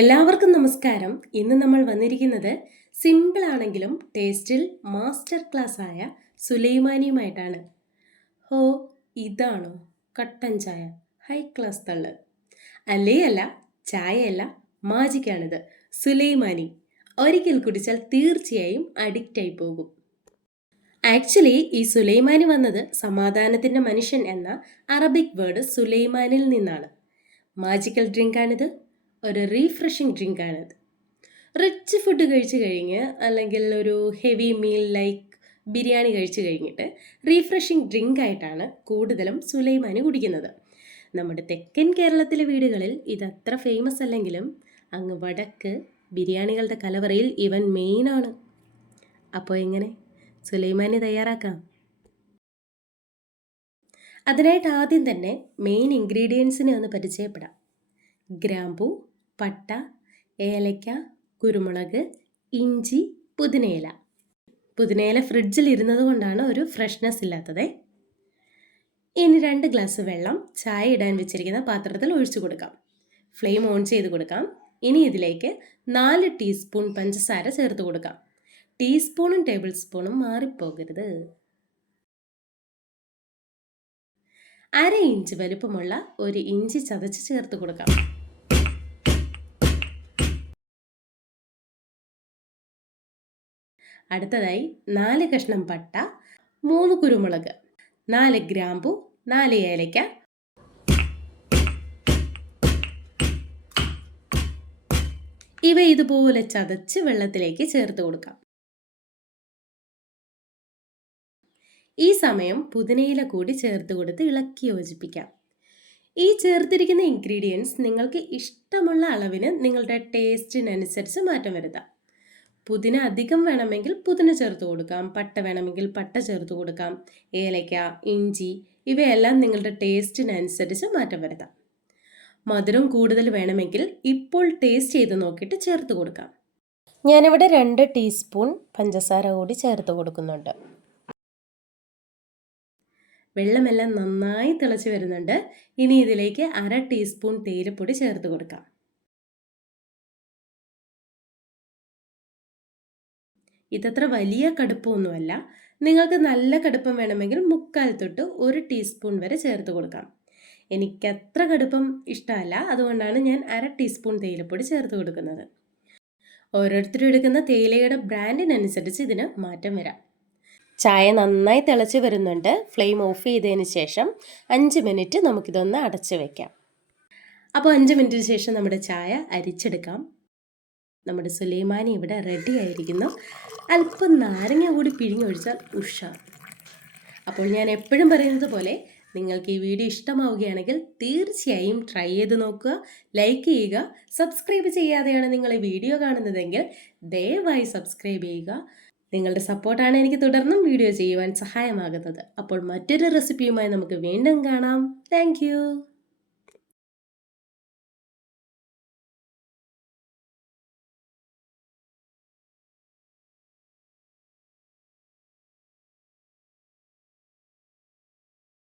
എല്ലാവർക്കും നമസ്കാരം. ഇന്ന് നമ്മൾ വന്നിരിക്കുന്നത് സിമ്പിൾ ആണെങ്കിലും ടേസ്റ്റിൽ മാസ്റ്റർ ക്ലാസ് ആയ സുലൈമാനിയുമായിട്ടാണ്. ഹോ, ഇതാണോ കട്ടൻ ചായ? ഹൈ ക്ലാസ് തള്ള് അല്ലേ? അല്ല, ചായയല്ല, മാജിക്കാണിത്. സുലൈമാനി ഒരിക്കൽ കുടിച്ചാൽ തീർച്ചയായും അഡിക്റ്റ് ആയി പോകും. ആക്ച്വലി ഈ സുലൈമാനി വന്നത് സമാധാനത്തിൻ്റെ മനുഷ്യൻ എന്ന അറബിക് വേർഡ് സുലൈമാനിൽ നിന്നാണ്. മാജിക്കൽ ഡ്രിങ്കാണിത്. ഒരു റീഫ്രഷിങ് ഡ്രിങ്കാണിത്. റിച്ച് ഫുഡ് കഴിച്ചു കഴിഞ്ഞ് അല്ലെങ്കിൽ ഒരു ഹെവി മീൽ ലൈക്ക് ബിരിയാണി കഴിച്ചു കഴിഞ്ഞിട്ട് റീഫ്രഷിങ് ഡ്രിങ്ക് ആയിട്ടാണ് കൂടുതലും സുലൈമാനി കുടിക്കുന്നത്. നമ്മുടെ തെക്കൻ കേരളത്തിലെ വീടുകളിൽ ഇതത്ര ഫേമസ് അല്ലെങ്കിലും അങ്ങ് വടക്ക് ബിരിയാണികളുടെ കലവറയിൽ ഇവൻ മെയിനാണ്. അപ്പോൾ എങ്ങനെ സുലൈമാനി തയ്യാറാക്കാം? അതിനായിട്ട് ആദ്യം തന്നെ മെയിൻ ഇൻഗ്രീഡിയൻസിനെ ഒന്ന് പരിചയപ്പെടാം. ഗ്രാമ്പൂ, പട്ട, ഏലയ്ക്ക, കുരുമുളക്, ഇഞ്ചി, പുതിനയില. പുതിനയില ഫ്രിഡ്ജിൽ ഇരുന്നത് കൊണ്ടാണ് ഒരു ഫ്രഷ്നെസ് ഇല്ലാത്തത്. ഇനി 2 ഗ്ലാസ് വെള്ളം ചായ ഇടാൻ വെച്ചിരിക്കുന്ന പാത്രത്തിൽ ഒഴിച്ചു കൊടുക്കാം. ഫ്ലെയിം ഓൺ ചെയ്ത് കൊടുക്കാം. ഇനി ഇതിലേക്ക് 4 ടീസ്പൂൺ പഞ്ചസാര ചേർത്ത് കൊടുക്കാം. ടീസ്പൂണും ടേബിൾ സ്പൂണും മാറിപ്പോകരുത്. 1/2 ഇഞ്ച് വലുപ്പമുള്ള ഒരു ഇഞ്ചി ചതച്ച് ചേർത്ത് കൊടുക്കാം. അടുത്തതായി 4 കഷ്ണം പട്ട, 3 കുരുമുളക്, 4 ഗ്രാമ്പു, 4 ഏലയ്ക്ക, ഇവ ഇതുപോലെ ചതച്ച് വെള്ളത്തിലേക്ക് ചേർത്ത് കൊടുക്കാം. ഈ സമയം പുതിനയില കൂടി ചേർത്ത് കൊടുത്ത് ഇളക്കി യോജിപ്പിക്കാം. ഈ ചേർത്തിരിക്കുന്ന ഇൻഗ്രീഡിയൻസ് നിങ്ങൾക്ക് ഇഷ്ടമുള്ള അളവിന് നിങ്ങളുടെ ടേസ്റ്റിനനുസരിച്ച് മാറ്റം വരുത്താം. പുതിന അധികം വേണമെങ്കിൽ പുതിന ചേർത്ത് കൊടുക്കാം, പട്ട വേണമെങ്കിൽ പട്ട ചേർത്ത് കൊടുക്കാം, ഏലയ്ക്ക, ഇഞ്ചി ഇവയെല്ലാം നിങ്ങളുടെ ടേസ്റ്റിനനുസരിച്ച് മാറ്റം വരുത്താം. മധുരം കൂടുതൽ വേണമെങ്കിൽ ഇപ്പോൾ ടേസ്റ്റ് ചെയ്ത് നോക്കിയിട്ട് ചേർത്ത് കൊടുക്കാം. ഞാനിവിടെ 2 ടീസ്പൂൺ പഞ്ചസാര കൂടി ചേർത്ത് കൊടുക്കുന്നുണ്ട്. വെള്ളമെല്ലാം നന്നായി തിളച്ച് വരുന്നുണ്ട്. ഇനി ഇതിലേക്ക് 1/2 ടീസ്പൂൺ തേയിലപ്പൊടി ചേർത്ത് കൊടുക്കാം. ഇതത്ര വലിയ കടുപ്പമൊന്നുമല്ല. നിങ്ങൾക്ക് നല്ല കടുപ്പം വേണമെങ്കിൽ 1/4 തൊട്ട് 1 ടീസ്പൂൺ വരെ ചേർത്ത് കൊടുക്കാം. എനിക്കത്ര കടുപ്പം ഇഷ്ടമല്ല, അതുകൊണ്ടാണ് ഞാൻ 1/2 ടീസ്പൂൺ തേയിലപ്പൊടി ചേർത്ത് കൊടുക്കുന്നത്. ഓരോരുത്തരും എടുക്കുന്ന തേയിലയുടെ ബ്രാൻഡിനനുസരിച്ച് ഇതിന് മാറ്റം വരാം. ചായ നന്നായി തിളച്ച് വരുന്നുണ്ട്. ഫ്ലെയിം ഓഫ് ചെയ്തതിന് ശേഷം 5 മിനിറ്റ് നമുക്കിതൊന്ന് അടച്ച് വയ്ക്കാം. അപ്പോൾ 5 മിനിറ്റിന് ശേഷം നമ്മുടെ ചായ അരിച്ചെടുക്കാം. നമ്മുടെ സുലൈമാനി ഇവിടെ റെഡി ആയിരിക്കുന്നു. അല്പം നാരങ്ങ കൂടി പിഴിഞ്ഞൊഴിച്ചാൽ ഉഷാർ. അപ്പോൾ ഞാൻ എപ്പോഴും പറയുന്നത് പോലെ നിങ്ങൾക്ക് ഈ വീഡിയോ ഇഷ്ടമാവുകയാണെങ്കിൽ തീർച്ചയായും ട്രൈ ചെയ്ത് നോക്കുക, ലൈക്ക് ചെയ്യുക. സബ്സ്ക്രൈബ് ചെയ്യാതെയാണ് നിങ്ങൾ ഈ വീഡിയോ കാണുന്നതെങ്കിൽ ദയവായി സബ്സ്ക്രൈബ് ചെയ്യുക. നിങ്ങളുടെ സപ്പോർട്ടാണ് എനിക്ക് തുടർന്നും വീഡിയോ ചെയ്യുവാൻ സഹായമാകുന്നത്. അപ്പോൾ മറ്റൊരു റെസിപ്പിയുമായി നമുക്ക് വീണ്ടും കാണാം. താങ്ക്